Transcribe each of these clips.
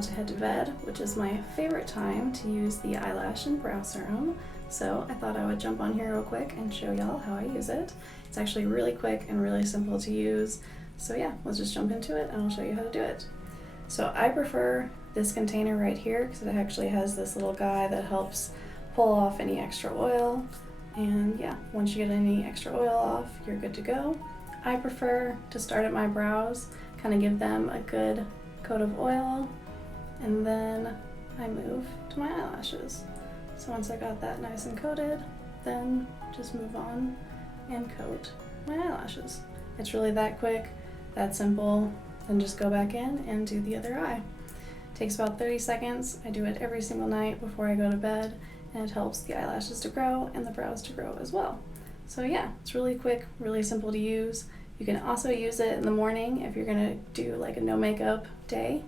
about to head to bed, which is my favorite time to use the eyelash and brow serum. So I thought I would jump on here real quick and show y'all how I use it. It's actually really quick and really simple to use. So yeah, let's just jump into it and I'll show you how to do it. So I prefer this container right here because it actually has this little guy that helps pull off any extra oil. And yeah, once you get any extra oil off, you're good to go. I prefer to start at my brows, kind of give them a good coat of oil, and then I move to my eyelashes. So once I got that nice and coated, then just move on and coat my eyelashes. It's really that quick, that simple, then just go back in and do the other eye. It takes about 30 seconds. I do it every single night before I go to bed, and it helps the eyelashes to grow and the brows to grow as well. So yeah, it's really quick, really simple to use. You can also use it in the morning if you're gonna do like a no makeup day.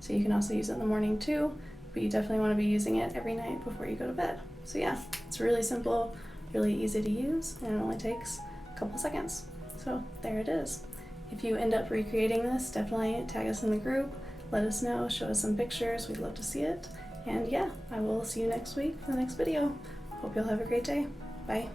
So you can also use it in the morning too, but you definitely wanna be using it every night before you go to bed. So yeah, it's really simple, really easy to use, and it only takes a couple seconds. So there it is. If you end up recreating this, definitely tag us in the group, let us know, show us some pictures, we'd love to see it. And yeah, I will see you next week for the next video. Hope you'll have a great day. Bye.